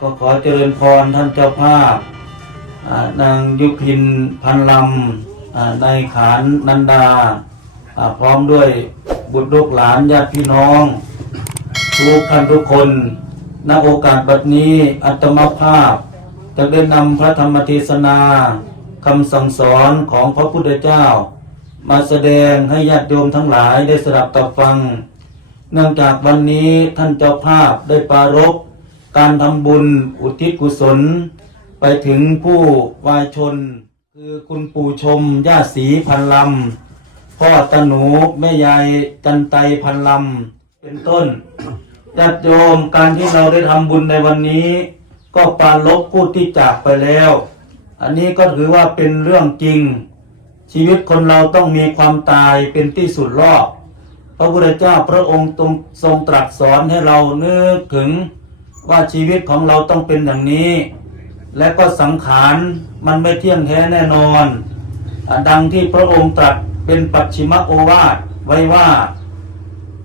ก็ขอเจริญพรท่านเจ้าภาพนางยุพินพันลำอ่านขานนันดา พร้อมด้วยบุตรลูกหลานญาติพี่น้องทุกท่านทุกคนณโอกาสบัดนี้อัตมภาพจะได้นำพระธรรมเทศนาคำสั่งสอนของพระพุทธเจ้า มาแสดงให้ญาติโยมทั้งหลายได้สดับตับฟัง เนื่องจากวันนี้ท่านเจ้าภาพได้ปรารภ การทำบุญอุทิศกุศล ไปถึงผู้วายชน คือคุณปู่ชมย่าสีพันลำพ่อตาหนูแม่ยายจันไตพันลำเป็นต้นญาติโยมการที่เราได้ทำบุญในวันนี้ ก็ปราลบผู้ที่จากไปแล้ว อันนี้ก็ถือว่าเป็นเรื่องจริง ชีวิตคนเราต้องมีความตายเป็นที่สุดรอบพระพุทธเจ้าพระองค์ทรงทรงตรัสสอนให้เรานึกถึง ว่าชีวิตของเราต้องเป็นอย่างนี้ และก็สังขารมันไม่เที่ยงแท้แน่นอน ดังที่พระองค์ตรัสเป็นปัจฉิมโอวาทไว้ว่า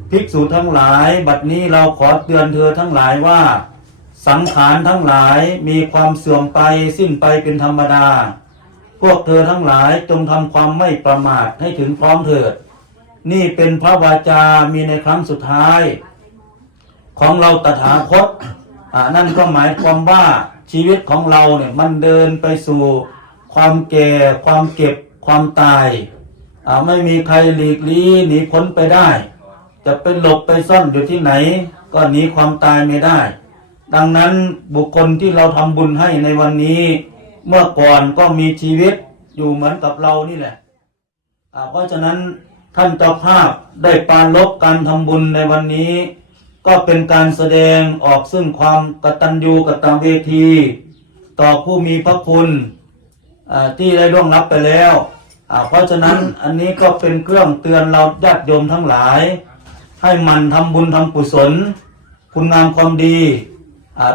ภิกษุทั้งหลายบัดนี้เราขอเตือนเธอทั้งหลายว่า สังขารทั้งหลายมีความเสื่อมไปสิ้นไปเป็นธรรมดา พวกเธอทั้งหลายจงทำความไม่ประมาทให้ถึงพร้อมเถิด นี่เป็นพระวาจามีในครั้งสุดท้าย ของเราตถาคต นั่นก็หมายความว่าชีวิตของเราเนี่ยมันเดินไปสู่ความแก่ความเก็บความตายไม่มีใครหลีกลี่หนีพ้นไปได้ จะไปหลบไปซ่อนอยู่ที่ไหน ก็หนีความตายไม่ได้ ดังนั้นบุคคลที่เราทำบุญให้ในวันนี้ เมื่อก่อนก็มีชีวิตอยู่เหมือนกับเรานี่แหละเพราะฉะนั้นท่านเจ้าภาพได้ปรารลบการทำบุญในวันนี้ ก็เป็นการแสดงออกซึ่งความกตัญญูกตเวที ต่อผู้มีพระคุณที่ได้ร่วงรับไปแล้ว เพราะฉะนั้นอันนี้ก็เป็นเครื่องเตือนเราญาติโยมทั้งหลาย ให้มันทำบุญทำกุศล คุณงามความดี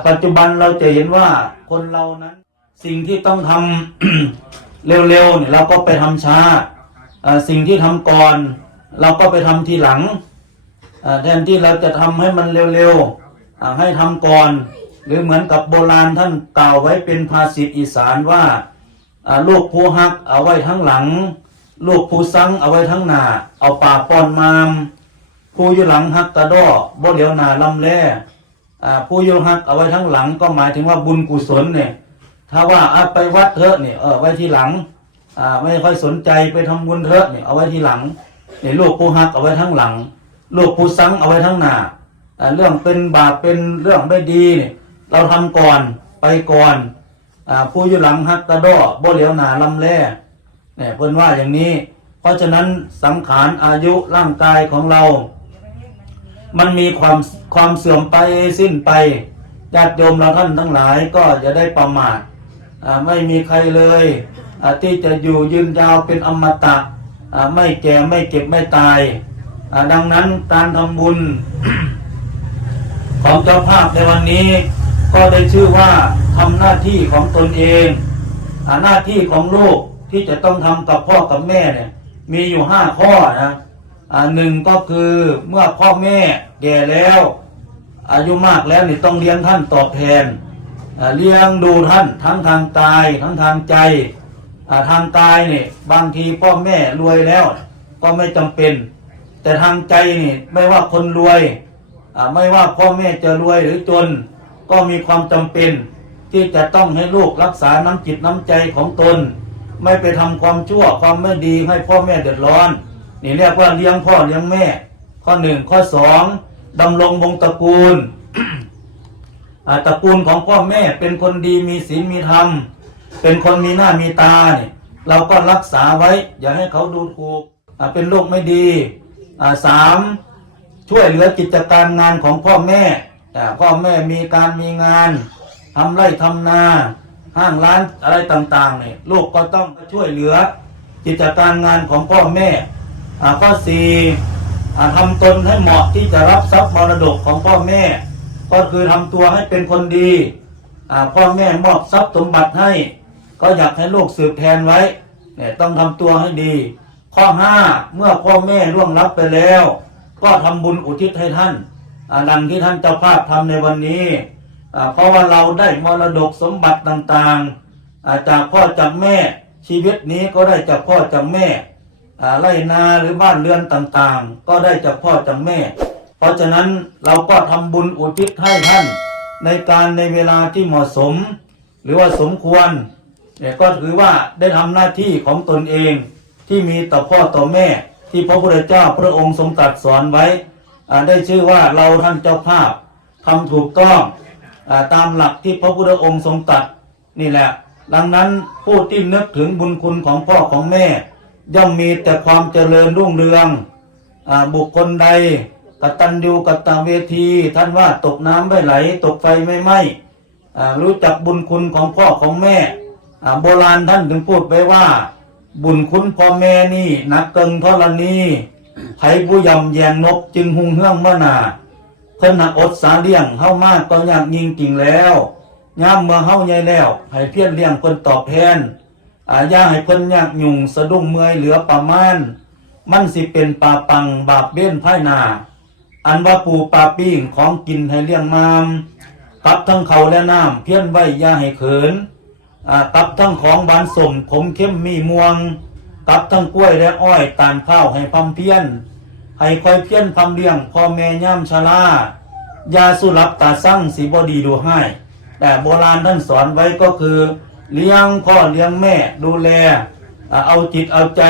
ปัจจุบันเราจะเห็นว่าคนเรานั้น สิ่งที่ต้องทำเร็วๆเนี่ยเราก็ไปทำช้า สิ่งที่ทำก่อน เราก็ไปทำทีหลัง แทนที่เราจะทำให้มันเร็วๆให้ทำก่อน หรือเหมือนกับโบราณท่านกล่าวไว้เป็นภาษิตอีสานว่าลูกผู้หักเอาไว้ทั้งหลัง ลูกผู้ซังเอาไว้ทั้งหน้าเอาปากป้อนมาม ผู้อยู่หลังหักกระดอบ่เหลียวหน้าลำแล่ผู้อยู่หักเอาไว้ทั้งหลังก็หมายถึงว่าบุญกุศลเนี่ยถ้าว่าอไปวัดเถอะเนี่ยเออไว้ทีหลังอไม่ค่อยสนใจไปทำบุญเถอะเนี่ยเอาไว้ทีหลังเนี่ยลูกผู้หักเอาไว้ทั้งหลัง ลูกผู้ซังเอาไว้ทั้งหนาเรื่องเป็นบาปเป็นเรื่องไม่ดีเนี่ยเราทำก่อนไปก่อนอผู้อยู่หลังหักกระดอบ่เหลียวหนาลำแล่เนี่ยเพิ่นว่าอย่างนี้ เพราะฉะนั้นสังขารอายุร่างกายของเรา มันมีความความเสื่อมไปสิ้นไปญาติโยมเราท่านทั้งหลายก็จะได้ประมาทไม่มีใครเลยที่จะอยู่ยืนยาวเป็นอมตะไม่แก่ไม่เก็บไม่ตาย ดังนั้นการทำบุญ ของเจ้าภาพในวันนี้ ก็ได้ชื่อว่าทำหน้าที่ของตนเองหน้าที่ของลูกที่จะต้องทำกับพ่อกับแม่เนี่ย มีอยู่ห้าข้อนะหนึ่งก็คือเมื่อพ่อแม่แก่แล้ว อายุมากแล้วนี่ต้องเลี้ยงท่านตอบแทนเลี้ยงดูท่านทั้งทางกายทั้งทางใจทางกายเนี่ยบางทีพ่อแม่รวยแล้ว ก็ไม่จำเป็น แต่ทางใจนี่ไม่ว่าคนรวยไม่ว่าพ่อแม่จะรวยหรือจน ก็มีความจำเป็น ที่จะต้องให้ลูกรักษาน้ำจิตน้ำใจของตน ไม่ไปทำความชั่วความไม่ดีให้พ่อแม่เดือดร้อน นี่เรียกว่าเลี้ยงพ่อเลี้ยงแม่ ข้อหนึ่งข้อสองดำรงวงตระกูลอาตระกูลของพ่อแม่เป็นคนดีมีศีลมีธรรม เป็นคนมีหน้ามีตาเนี่ยเราก็รักษาไว้ อย่าให้เขาดูถูกเป็นโรคไม่ดี สามช่วยเหลือกิจการงานของพ่อแม่อ่พ่อแม่มีการมีงานทำไร่ทำนาห้างร้านอะไรต่างๆเนี่ยลูกก็ต้องช่วยเหลือกิจการงานของพ่อแม่อ่าข้อสี่ทำตนให้เหมาะที่จะรับทรัพย์มรดกของพ่อแม่ ก็คือทำตัวให้เป็นคนดีอ่าพ่อแม่มอบทรัพย์สมบัติให้ ก็อยากให้ลูกสืบแทนไว้เนี่ยต้องทำตัวให้ดี ข้อห้าเมื่อพ่อแม่ล่วงลับไปแล้ว ก็ทำบุญอุทิศให้ท่านดังที่ท่านเจ้าภาพทำในวันนี้เพราะว่าเราได้มรดกสมบัติต่างๆจากพ่อจากแม่ชีวิตนี้ก็ได้จากพ่อจากแม่ไร่นาหรือบ้านเรือนต่างๆ ก็ได้จากพ่อจากแม่ เพราะฉะนั้นเราก็ทำบุญอุทิศให้ท่านในการในเวลาที่เหมาะสม หรือว่าสมควรก็ถือว่าได้ทำหน้าที่ของตนเอง ที่มีต่อพ่อต่อแม่ ที่พระพุทธเจ้าพระองค์ทรงตรัสสอนไว้ได้ชื่อว่าเราท่านเจ้าภาพทำถูกต้องอตามหลักที่พระพุทธองค์ทรงตรัสนี่แหละ ดังนั้นผู้ที่นึกถึงบุญคุณของพ่อของแม่ ย่อมมีแต่ความเจริญรุ่งเรืองอบุคคลใดกตัญญูกตเวที ท่านว่าตกน้ำไม่ไหล ตกไฟไม่ไหม้รู้จักบุญคุณของพ่อของแม่ โบราณท่านถึงพูดไว้ว่า บุญคุณพ่อแม่นี่หนักเกิงทรณีไผผู้ยำแยงนกจึงหุงเฮืองเมื่อนาเพิ่นหักอดสาเลี้ยงเฮามากก็ยากยิงจริงแล้วย่ามเมื่อเฮาใหญ่แล้วให้เพี้ยรเลี้ยงเพิ่นตอบแทนอาอย่าให้เพิ่นยากยุ่งสะดุ้งเมื่อยเหลือประมาณ มันสิเป็นปาปังบาปเบ้นภายหนา อันว่าปูปลาปิ้งของกินให้เลี้ยงมามกับทั้งเขาและน้ำเพี้ยนไว้ย่าให้เขิน กับทั้งของบานสมขมเข้มมีม่วง กับทั้งกล้วยและอ้อยตานข้าวให้พำเพี้ยน ให้คอยเพี้ยนพำเลี้ยงพ่อแม่ย่ำชรายาสุรับตาสั่งสีบดีดูให้ แต่โบราณท่านสอนไว้ก็คือ เลี้ยงพ่อเลี้ยงแม่ดูแลอเอาจิตเอาใจ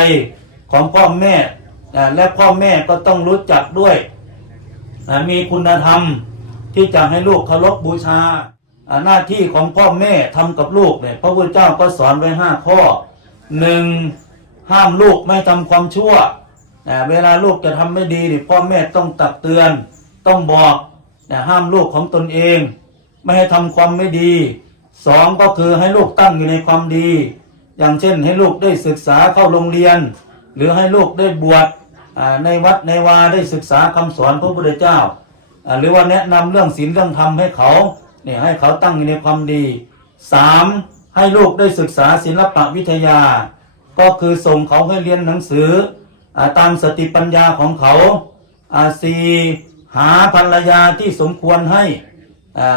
ของพ่อแม่ และพ่อแม่ก็ต้องรู้จักด้วย มีคุณธรรมที่จะให้ลูกเคารพบูชา หน้าที่ของพ่อแม่ทำกับลูกเนี่ยพระพุทธเจ้าก็สอนไว้ห้าข้อหนึ่งห้ามลูกไม่ทำความชั่วเวลาลูกจะทำไม่ดีเนี่ยพ่อแม่ต้องตักเตือน ต้องบอกห้ามลูกของตนเอง ไม่ให้ทำความไม่ดีสองก็คือให้ลูกตั้งอยู่ในความดี อย่างเช่นให้ลูกได้ศึกษาเข้าโรงเรียน หรือให้ลูกได้บวชในวัดในวาได้ศึกษาคำสอนพระพุทธเจ้าอ่าหรือว่าแนะนำเรื่องศีลเรื่องธรรมให้เขา เนี่ยให้เขาตั้งอยู่ในความดีสามให้ลูกได้ศึกษาศิลปะวิทยา ก็คือส่งเขาให้เรียนหนังสืออตามสติปัญญาของเขาสี่หาภรรยาที่สมควรให้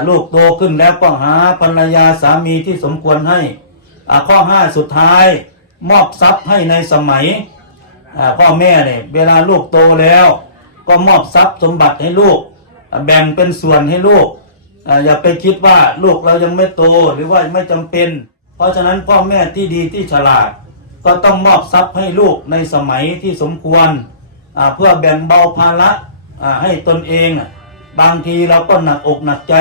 ลูกโตขึ้นแล้วก็หาภรรยาสามีที่สมควรให้ข้อห้าสุดท้ายมอบทรัพย์ให้ในสมัยพ่อแม่เนี่ยเวลาลูกโตแล้ว ก็มอบทรัพย์สมบัติให้ลูก แบ่งเป็นส่วนให้ลูก อย่าไปคิดว่าลูกเรายังไม่โตหรือว่าไม่จำเป็น เพราะฉะนั้นพ่อแม่ที่ดีที่ฉลาด ก็ต้องมอบทรัพย์ให้ลูกในสมัยที่สมควรเพื่อแบ่งเบาภาระให้ตนเอง บางทีเราก็หนักอกหนักใจ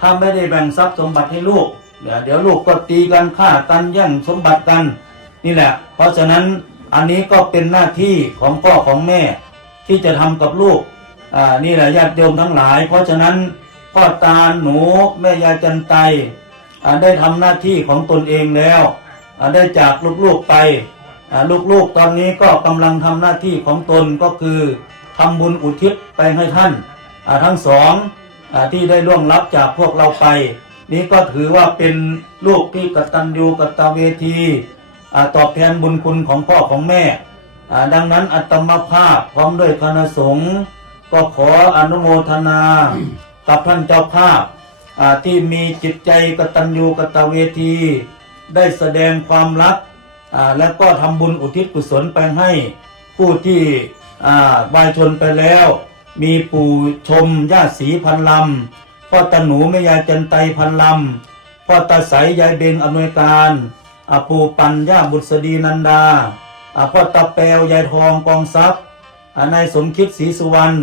ถ้าไม่ได้แบ่งทรัพย์สมบัติให้ลูก เดี๋ยวเดี๋ยวลูกก็ตีกันฆ่ากันแย่งสมบัติกันนี่แหละ เพราะฉะนั้นอันนี้ก็เป็นหน้าที่ของพ่อของแม่ที่จะทำกับลูกนี่แหละญาติโยมทั้งหลาย เพราะฉะนั้น พ่อตาหนูแม่ยายจันไตได้ทำหน้าที่ของตนเองแล้วได้จากลูกๆไปลูกๆตอนนี้ก็กำลังทำหน้าที่ของตนก็คือทำบุญอุทิศไปให้ท่านทั้งสองที่ได้ล่วงลับจากพวกเราไป นี่ก็ถือว่าเป็นลูกที่กตัญญูกตเวทีตอบแทนบุญคุณของพ่อของแม่ ดังนั้นอัตมภาพพร้อมด้วยคณะสงฆ์ก็ขออนุโมทนา กับท่านเจ้าภาพที่มีจิตใจกตัญญูกตเวที ได้แสดงความรักและก็ทำบุญอุทิศกุศลไปให้ผู้ที่อ่ายชนไปแล้ว มีปู่ชมญาติสีพันลำพ่อตาหนูแม่ยายจันไตพันลำพ่อตาใสยายเบงอำนวยการอาปู่ปัญญาบุษดีนันดาพ่อตาแปวยายทองกองทรัพย์นายสมคิดศรีสุวรรณ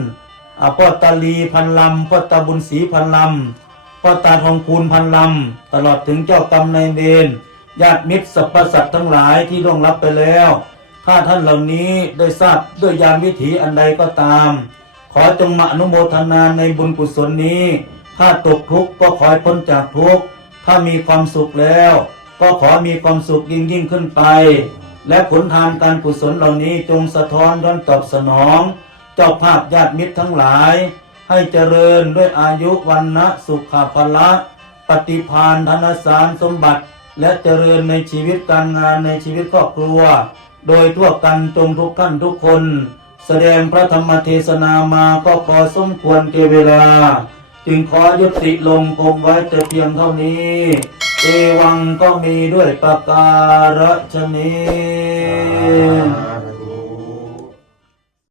อาพ่อตาลีพันลำพ่อตาบุญศรีพันลำพ่อตาทองคูณพันลำตลอดถึงเจ้ากรรมนายเวรญาติมิตรสรรพสัตว์ทั้งหลายที่ล่วงลับไปแล้ว ถ้าท่านเหล่านี้ได้ทราบด้วยยานวิถีอันใดก็ตาม ขอจงมาอนุโมทนาในบุญกุศลนี้ ถ้าตกทุกข์ก็ขอให้พ้นจากทุกข์ ถ้ามีความสุขแล้ว ก็ขอมีความสุขยิ่งยิ่งขึ้นไป และผลทานการกุศลเหล่านี้จงสะท้อนย้อนตอบสนอง เจ้าภาพญาติมิตรทั้งหลาย ให้เจริญด้วยอายุวันนะสุขภละ ปฏิพานธนสารสมบัติ และเจริญในชีวิตการงานในชีวิตครอบครัว โดยทั่วกันจงทุกท่านทุกคน แสดงพระธรรมเทศนามาก็ขอสมควรเกเวลา จึงขอยุติลงคมไว้แต่เพียงเท่านี้ เอวังก็มีด้วยประการฉนี้